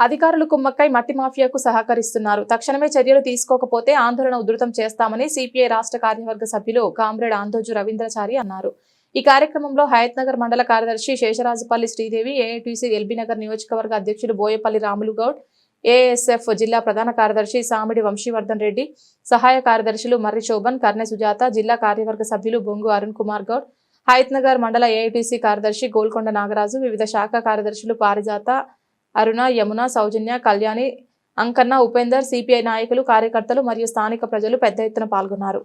అధికారులు కుమ్మక్కై మట్టి మాఫియాకు సహకరిస్తున్నారు. తక్షణమే చర్యలు తీసుకోకపోతే ఆందోళన ఉధృతం చేస్తామని సిపిఐ రాష్ట్ర కార్యవర్గ సభ్యులు కామ్రేడ్ ఆందోజు రవీంద్రచారి అన్నారు. ఈ కార్యక్రమంలో హయత్నగర్ మండల కార్యదర్శి శేషరాజుపల్లి శ్రీదేవి, ఏఐటీసీ ఎల్బీనగర్ నియోజకవర్గ అధ్యక్షులు బోయపల్లి రాములు గౌడ్, ఏఎస్ఎఫ్ జిల్లా ప్రధాన కార్యదర్శి సామిడి వంశీవర్ధన్ రెడ్డి, సహాయ కార్యదర్శులు మర్రి శోభన్, కర్నె సుజాత, జిల్లా కార్యవర్గ సభ్యులు బొంగు అరుణ్ కుమార్ గౌడ్, హయత్నగర్ మండల ఏఐటీసీ కార్యదర్శి గోల్కొండ నాగరాజు, వివిధ శాఖ కార్యదర్శులు పారిజాత, అరుణ, యమున, సౌజన్య, కళ్యాణి, అంకన్న, ఉపేందర్, సిపిఐ నాయకులు, కార్యకర్తలు మరియు స్థానిక ప్రజలు పెద్ద ఎత్తున పాల్గొన్నారు.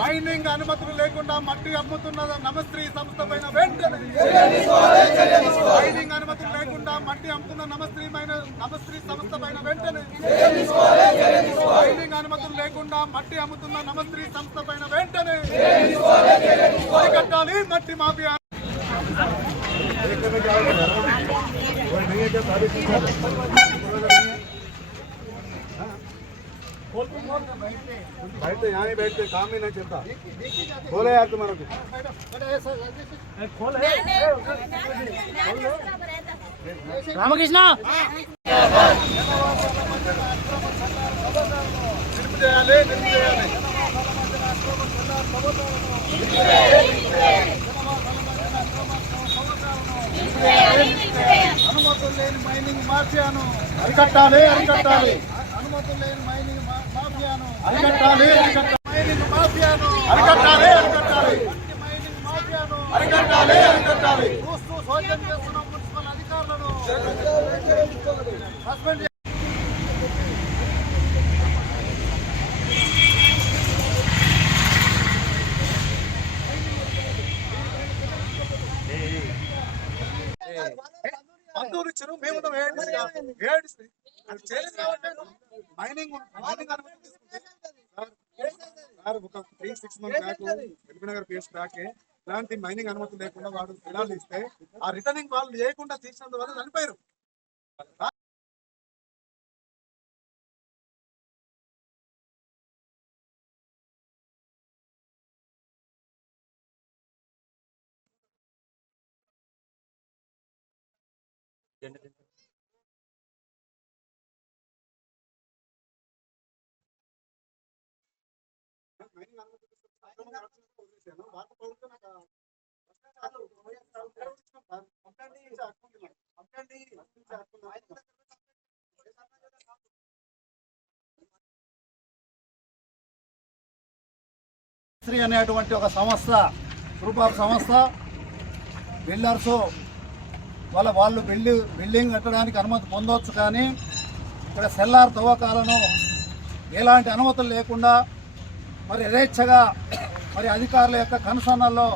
మైనింగ్ అనుమతులు లేకుండా మట్టి అమ్ముతున్న నమస్త్రీ సంస్థ పైన వెంటనే మైనింగ్ అనుమతులు లేకుండా మట్టి అమ్ముతున్న నమస్త్రీ సంస్థ పైన వెంటనే మైనింగ్ అనుమతులు లేకుండా మట్టి అమ్ముతున్న నమస్త్రీ సంస్థ పైన వెంటనే అరికట్టాలి మట్టి మాఫియా. बैठते यहाँ ही बैठते काम ही नहीं चलता. बोले यार तुम्हारा రామకృష్ణ అనుమతులు లేని మైనింగ్ మాఫియాను అరికట్టాలి. అనుమతులు లేని మైనింగ్ మాఫియాను అరికట్టాలి. మైనింగ్ మాఫియాను అరికట్టాలి. మైనింగ్ మాఫియాను అరికట్టాలి. చూస్తూ సోద్యం చేస్తున్న మున్సిపల్ అధికారులను సస్పెండ్. మందూరు ఇచ్చారు, మేము మైనింగ్ అనుమతి తీసుకుంటే ఒక 3-6 months back LB Nagar case back ఇలాంటి మైనింగ్ అనుమతి లేకుండా వాడు విడాలు ఇస్తే ఆ రిటర్నింగ్ వాళ్ళు లేకుండా తీసినందువల్ల చనిపోయారు. శ్రీ అనేటువంటి ఒక సంస్థ, గ్రూప్ ఆఫ్ సంస్థ బిల్డర్స్ వాళ్ళు బిల్డింగ్ కట్టడానికి అనుమతి పొందవచ్చు, కానీ ఇక్కడ సెల్లార్ తవ్వకాలను ఎలాంటి అనుమతులు లేకుండా మరి యథేచ్ఛగా మరి అధికారుల యొక్క కనుసన్నల్లో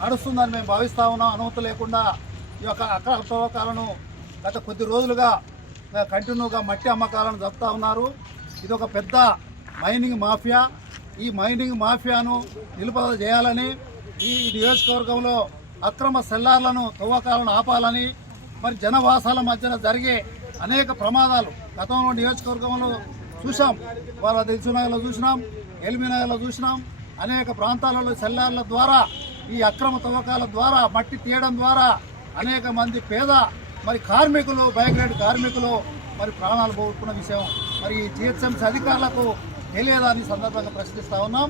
నడుస్తుందని మేము భావిస్తూ ఉన్నాం. అనుమతి లేకుండా ఈ యొక్క అక్రమ తవ్వకాలను గత కొద్ది రోజులుగా కంటిన్యూగా మట్టి అమ్మకాలను జరుపుతూ ఉన్నారు. ఇది ఒక పెద్ద మైనింగ్ మాఫియా. ఈ మైనింగ్ మాఫియాను నిలుపుదల చేయాలని, ఈ నియోజకవర్గంలో అక్రమ సెల్లార్లను తవ్వకాలను ఆపాలని, మరి జనవాసాల మధ్యన జరిగే అనేక ప్రమాదాలు గతంలో నియోజకవర్గంలో చూసాం. వాళ్ళ దిల్సునగర్లో చూసినాం, ఎల్బీనగర్లో చూసినాం. అనేక ప్రాంతాలలో సెల్లార్ల ద్వారా, ఈ అక్రమ తవ్వకాల ద్వారా, మట్టి తీయడం ద్వారా అనేక మంది పేద మరి కార్మికులు, బయోగ్రేడ్ కార్మికులు మరి ప్రాణాలు పోగొట్టుకున్న విషయం మరి ఈ జిహెచ్ఎంసీ అధికారులకు తెలియదని సందర్భంగా ప్రశ్నిస్తూ ఉన్నాం.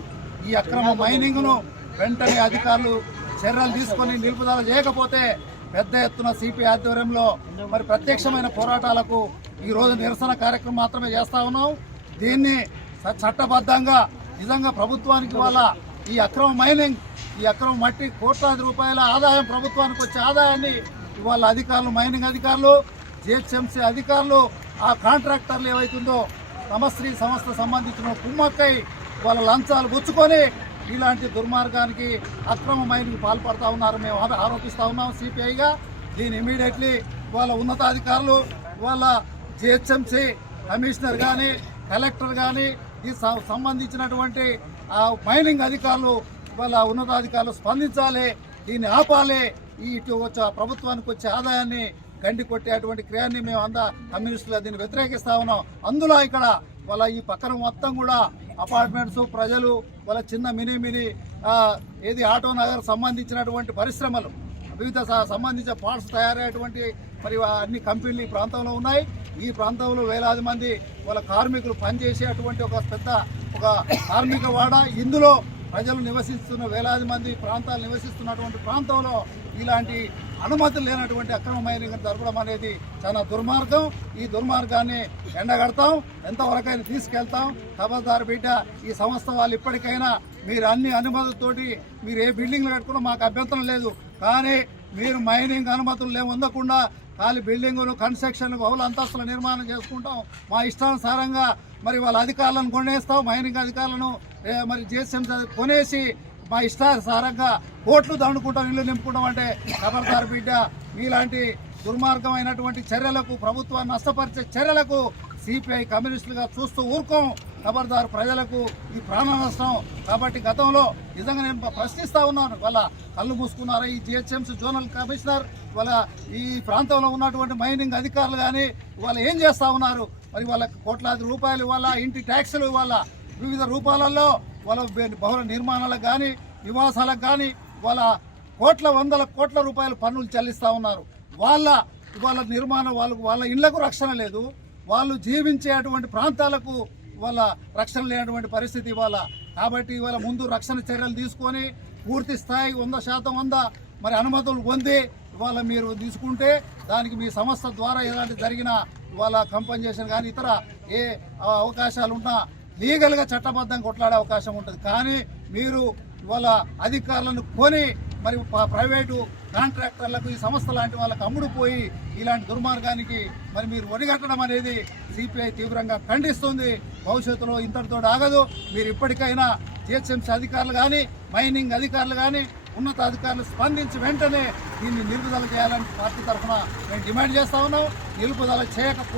ఈ అక్రమ మైనింగ్ను వెంటనే అధికారులు చర్యలు తీసుకొని నిలుపుదల చేయకపోతే పెద్ద ఎత్తున సిపిఐ ఆధ్వర్యంలో మరి ప్రత్యక్షమైన పోరాటాలకు ఈరోజు నిరసన కార్యక్రమం మాత్రమే చేస్తూ ఉన్నాం. దీన్ని చట్టబద్ధంగా నిజంగా ప్రభుత్వానికి వాళ్ళ ఈ అక్రమ మైనింగ్, ఈ అక్రమ మట్టి కోట్లాది రూపాయల ఆదాయం ప్రభుత్వానికి వచ్చే ఆదాయాన్ని ఇవాళ అధికారులు, మైనింగ్ అధికారులు, జిహెచ్ఎంసీ అధికారులు, ఆ కాంట్రాక్టర్లు ఏవైతుందో నమస్త్రీ సంస్థ సంబంధించిన కుమ్మక్కై వాళ్ళ లంచాలు పుచ్చుకొని ఇలాంటి దుర్మార్గానికి అక్రమ మైనింగ్ పాల్పడతా ఉన్నారు మేము ఆరోపిస్తూ ఉన్నాం సిపిఐగా. దీన్ని ఇమీడియట్లీ వాళ్ళ ఉన్నతాధికారులు, వాళ్ళ జిహెచ్ఎంసీ కమిషనర్ కానీ, కలెక్టర్ కానీ, ఈ సంబంధించినటువంటి మైనింగ్ అధికారులు, వాళ్ళ ఉన్నతాధికారులు స్పందించాలి, దీన్ని ఆపాలి. ఇటు వచ్చే ప్రభుత్వానికి వచ్చే ఆదాయాన్ని గండి కొట్టేటువంటి క్రియాన్ని మేము కమ్యూనిస్టులు దీన్ని వ్యతిరేకిస్తా ఉన్నాం. అందులో ఇక్కడ వాళ్ళ ఈ పక్కన మొత్తం కూడా అపార్ట్మెంట్స్, ప్రజలు, వాళ్ళ చిన్న మినీ ఏది ఆటో నగర్ సంబంధించినటువంటి పరిశ్రమలు, వివిధ సంబంధించిన పార్ట్స్ తయారయ్యేటువంటి మరి అన్ని కంపెనీలు ఈ ప్రాంతంలో ఉన్నాయి. ఈ ప్రాంతంలో వేలాది మంది వాళ్ళ కార్మికులు పనిచేసేటువంటి ఒక కార్మిక వాడ. ఇందులో ప్రజలు నివసిస్తున్న వేలాది మంది ప్రాంతాలు నివసిస్తున్నటువంటి ప్రాంతంలో ఇలాంటి అనుమతులు లేనటువంటి అక్రమ మైనింగ్ జరపడం అనేది చాలా దుర్మార్గం. ఈ దుర్మార్గాన్ని ఎండగడతాం, ఎంతవరకైనా తీసుకెళ్తాం. ఖబర్దార్ బిడ్డ, ఈ సంస్థ వాళ్ళు ఇప్పటికైనా మీరు అన్ని అనుమతులతోటి మీరు ఏ బిల్డింగ్లు కట్టుకున్నా మాకు అభ్యంతరం లేదు, కానీ మీరు మైనింగ్ అనుమతులు పొందకుండా ఖాళీ బిల్డింగులు, కన్స్ట్రక్షన్లు, బహుళ అంతస్తుల నిర్మాణం చేసుకుంటాం. మా ఇష్టానుసారంగా మరి వాళ్ళ అధికారులను కొనేస్తాం, మైనింగ్ అధికారులను మరి జిహెచ్ఎంసీ కొనేసి మా ఇష్టానుసారంగా కోట్లు దండుకుంటాం, ఇల్లు నింపుకుంటాం అంటే ఖబర్దార్ బిడ్డ. మీలాంటి దుర్మార్గమైనటువంటి చర్యలకు, ప్రభుత్వాన్ని నష్టపరిచే చర్యలకు సిపిఐ కమ్యూనిస్టులుగా చూస్తూ ఊరుకోం. ఖబర్దార్, ప్రజలకు ఈ ప్రాణ నష్టం. కాబట్టి గతంలో నిజంగా నేను ప్రశ్నిస్తా ఉన్నాను, వాళ్ళ కళ్ళు మూసుకున్నారా ఈ జిహెచ్ఎంసీ జోనల్ కమిషనర్, వాళ్ళ ఈ ప్రాంతంలో ఉన్నటువంటి మైనింగ్ అధికారులు కానీ వాళ్ళు ఏం చేస్తూ ఉన్నారు? మరి వాళ్ళకి కోట్లాది రూపాయలు, వాళ్ళ ఇంటి ట్యాక్సులు, వాళ్ళ వివిధ రూపాలలో వాళ్ళ బహుళ నిర్మాణాలకు కానీ, నివాసాలకు కానీ వాళ్ళ వందల కోట్ల రూపాయలు పన్నులు చెల్లిస్తూ ఉన్నారు. వాళ్ళ నిర్మాణం, వాళ్ళ ఇళ్లకు రక్షణ లేదు, వాళ్ళు జీవించేటువంటి ప్రాంతాలకు వాళ్ళ రక్షణ లేనటువంటి పరిస్థితి ఇవాళ. కాబట్టి ఇవాళ ముందు రక్షణ చర్యలు తీసుకొని పూర్తి స్థాయి 100% మరి అనుమతులు పొంది ఇవాళ మీరు తీసుకుంటే దానికి మీ సంస్థ ద్వారా ఎలాంటి జరిగిన ఇవాళ కంపెన్సేషన్ కానీ ఇతర ఏ అవకాశాలు ఉన్నా లీగల్గా చట్టబద్ధంగా కొట్లాడే అవకాశం ఉంటుంది. కానీ మీరు ఇవాళ అధికారులను కొని మరి ప్రైవేటు కాంట్రాక్టర్లకు, ఈ సంస్థ లాంటి వాళ్ళకు అమ్ముడుపోయి ఇలాంటి దుర్మార్గానికి మరి మీరు ఒడిగట్టడం అనేది సిపిఐ తీవ్రంగా ఖండిస్తుంది. భవిష్యత్తులో ఇంతటితో ఆగదు. మీరు ఇప్పటికైనా జిహెచ్ఎంసీ అధికారులు కానీ, మైనింగ్ అధికారులు కానీ, ఉన్నతాధికారులు స్పందించి వెంటనే దీన్ని నిలుపుదల చేయాలని పార్టీ తరఫున మేము డిమాండ్ చేస్తా ఉన్నాం. నిలుపుదల చేయకపోతే